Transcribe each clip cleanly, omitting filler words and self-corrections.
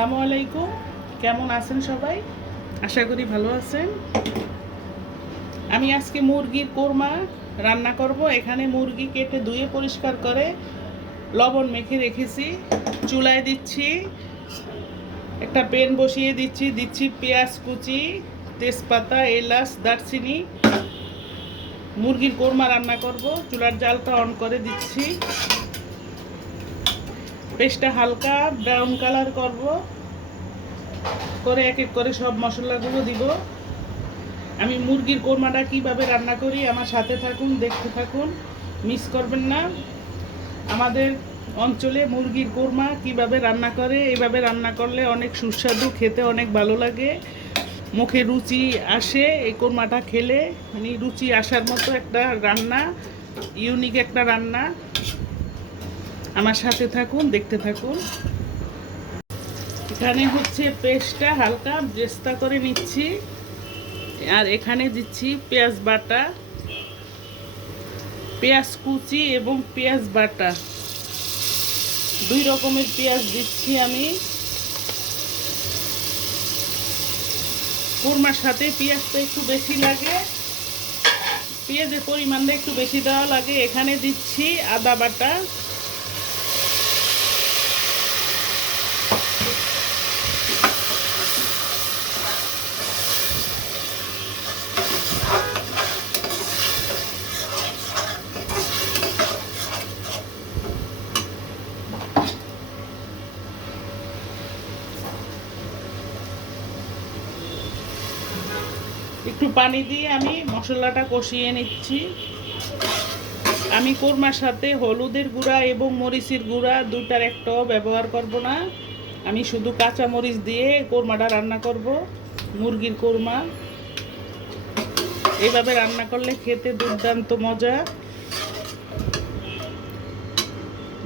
আসসালামু আলাইকুম। কেমন আছেন সবাই? আশা করি ভালো আছেন। আমি আজকে মুরগির কোরমা রান্না করব। এখানে মুরগি কেটে ধুয়ে পরিষ্কার করে লবণ মেখে রেখেছি। চুলায় দিচ্ছি, একটা প্যান বসিয়ে দিচ্ছি পেঁয়াজ কুচি, তেজপাতা, এলাচ, দারচিনি। মুরগির কোরমা রান্না করব। চুলার জালটা অন করে দিচ্ছি। পেস্টটা হালকা ব্রাউন কালার করব, করে এক এক করে সব মশলাগুলো দিব। আমি মুরগির কোরমাটা কিভাবে রান্না করি আমার সাথে থাকুন, দেখতে থাকুন, মিস করবেন না। আমাদের অঞ্চলে মুরগির কোরমা কিভাবে রান্না করে, এইভাবে রান্না করলে অনেক সুস্বাদু, খেতে অনেক ভালো লাগে, মুখে রুচি আসে। এই কোরমাটা খেলে মানে রুচি আসার মতো একটা রান্না, ইউনিক একটা রান্না। আমার সাথে থাকুন, দেখতে থাকুন। এখানে হচ্ছে পেস্টটা হালকা ব্রেস্তা করে নিচ্ছি, আর এখানে দিচ্ছি পেঁয়াজ বাটা, পেঁয়াজ কুচি এবং পেঁয়াজ বাটা। দুই রকমের পেঁয়াজ দিচ্ছি আমি। কোরমার সাথে পেঁয়াজটা একটু বেশি লাগে, পেঁয়াজের পরিমাণটা একটু বেশি দেওয়া লাগে। এখানে দিচ্ছি আদা বাটা, একটু পানি দিয়ে আমি মশলাটা কষিয়ে নিচ্ছি। আমি কোরমার সাথে হলুদের গুঁড়া এবং মরিচের গুঁড়া দুটার একটাও ব্যবহার করব না। আমি শুধু কাঁচা মরিচ দিয়ে কোরমাটা রান্না করব। মুরগির কোরমা এইভাবে রান্না করলে খেতে দুর্দান্ত মজা।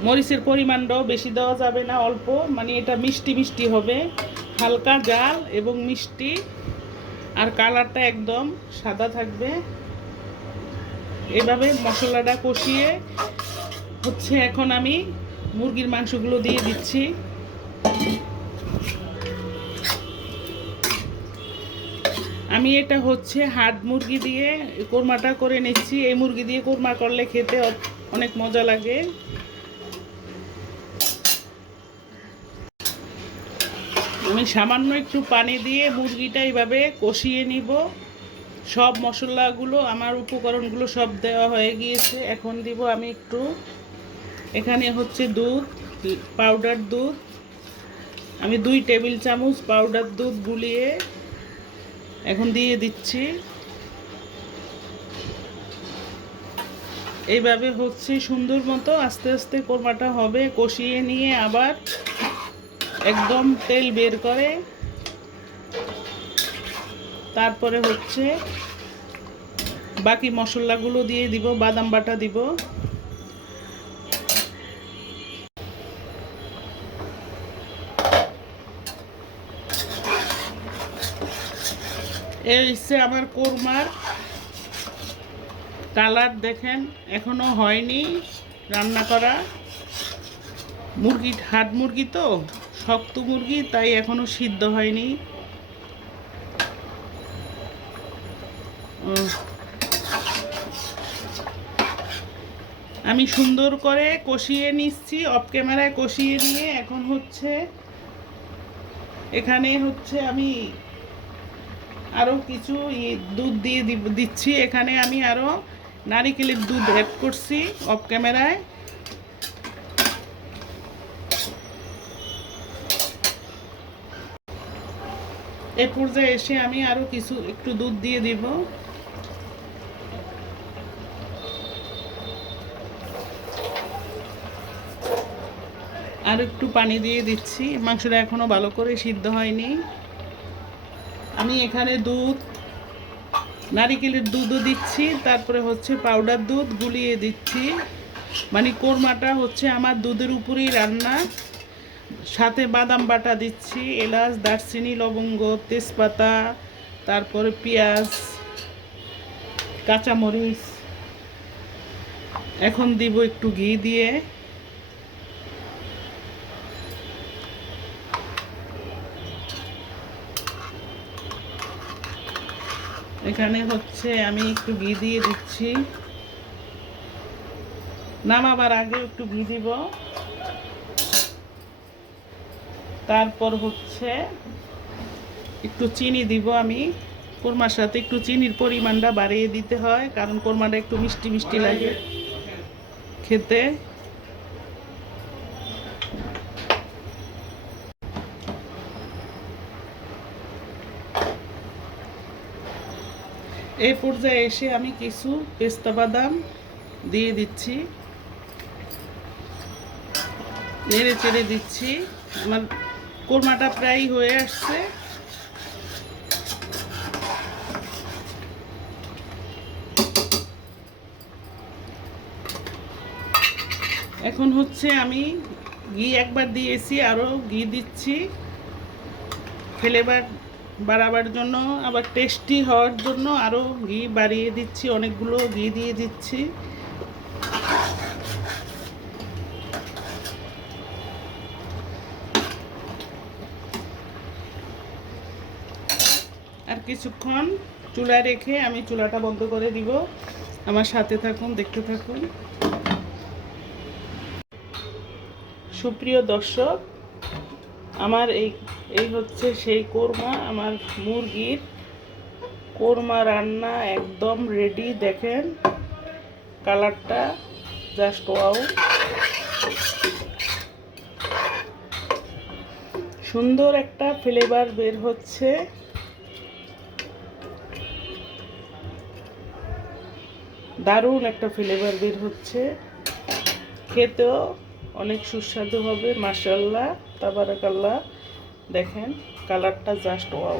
মরিচের পরিমাণটাও বেশি দেওয়া যাবে না, অল্প, মানে এটা মিষ্টি মিষ্টি হবে, হালকা ঝাল এবং মিষ্টি, আর কালারটা একদম সাদা থাকবে। এভাবে মশলাটা কষিয়ে হচ্ছে এখন আমি মুরগির মাংসগুলো দিয়ে দিচ্ছি। আমি এটা হচ্ছে হাড় মুরগি দিয়ে কোরমাটা করে নিচ্ছি। এই মুরগি দিয়ে কোরমা করলে খেতে অনেক মজা লাগে। আমি সামান্য একটু পানি দিয়ে মুরগিটা এইভাবে কষিয়ে নিব। সব মশলাগুলো, আমার উপকরণগুলো সব দেওয়া হয়ে গিয়েছে। এখন দিব আমি একটু, এখানে হচ্ছে দুধ, পাউডার দুধ। আমি 2 টেবিল চামচ পাউডার দুধ গুলিয়ে এখন দিয়ে দিচ্ছি। এইভাবে হচ্ছে সুন্দর মতো আস্তে আস্তে কোরমাটা হবে। কষিয়ে নিয়ে আবার একদম তেল বের করে তারপরে হচ্ছে বাকি মশলাগুলো দিয়ে দিব, বাদাম বাটা দিব। এই হচ্ছে আমার কোরমার কালার, দেখেন এখনো হয়নি রান্না করা। মুরগি হাড় মুরগি তো, শক্ত মুরগি, তাই এখনো সিদ্ধ হয়নি। আমি সুন্দর করে কষিয়ে নিচ্ছি, অফ ক্যামেরায় কষিয়ে নিয়ে এখন হচ্ছে এখানে হচ্ছে আমি আরও কিছু দুধ দিয়ে দিচ্ছি। এখানে আমি আরও নারিকেলের দুধ অ্যাড করছি অফ ক্যামেরায়। এ পর্যায়ে এসে আমি আরও একটু দুধ দিয়ে দিব। আর একটু পানি দিয়ে দিচ্ছি, মাংসটা এখনও ভালো করে সিদ্ধ হয়নি। আমি এখানে দুধ, নারিকেলের দুধও দিচ্ছি, তারপরে হচ্ছে পাউডার দুধ গুলিয়ে দিচ্ছি। মানে কোরমাটা হচ্ছে আমার দুধের উপরেই রান্না। সাথে বাদাম বাটা দিচ্ছি, এলাচ, দারচিনি, লবঙ্গ, তেজপাতা, তারপরে পেঁয়াজ, কাঁচামরিচ। এখন দিব একটু ঘি দিয়ে। এখানে হচ্ছে আমি একটু ঘি দিয়ে দিচ্ছি, নামাবার আগে একটু ঘি দিব। তারপর হচ্ছে একটু চিনি দিব। আমি কোরমার সাথে একটু চিনির পরিমাণটা বাড়িয়ে দিতে হয়, কারণ কোরমাটা একটু মিষ্টি মিষ্টি লাগে খেতে। এই পর্যায়ে এসে আমি কিছু পেস্তা বাদাম দিয়ে দিচ্ছি, নেড়ে চেড়ে দিচ্ছি। আমার কোরমাটা প্রায় হয়ে আসছে। এখন হচ্ছে আমি ঘি একবার দিয়েছি, আরও ঘি দিচ্ছি ফ্লেভার বাড়াবার জন্য, আবার টেস্টি হওয়ার জন্য আরও ঘি বাড়িয়ে দিচ্ছি, অনেকগুলো ঘি দিয়ে দিচ্ছি। আর কিছুক্ষণ চুলায় রেখে আমি চুলাটা বন্ধ করে দিব। আমার সাথে থাকুন, দেখতে থাকুন। সুপ্রিয় দর্শক, আমার এই হচ্ছে সেই কোরমা, আমার মুরগির কোরমা রান্না একদম রেডি। দেখেন কালারটা জাস্ট ওয়াও, সুন্দর একটা ফ্লেভার বের হচ্ছে। দারুণ একটা ফ্লেভার বের হচ্ছে, খেতেও অনেক সুস্বাদু হবে। মাশাআল্লাহ, তাবারাকাল্লাহ। দেখেন কালারটা জাস্ট ওয়াও।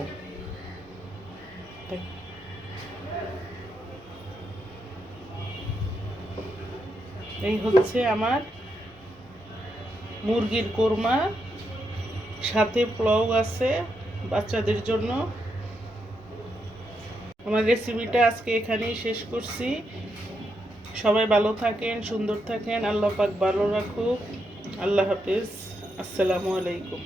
এই হচ্ছে আমার মুরগির কোরমা, সাথে পোলাও আছে বাচ্চাদের জন্য। আমার রেসিপিটা আজকে এখানেই শেষ করছি। সবাই ভালো থাকেন, সুন্দর থাকেন, আল্লাহ পাক ভালো রাখুক। আল্লাহ হাফেজ, আসসালামু আলাইকুম।